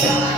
Yeah.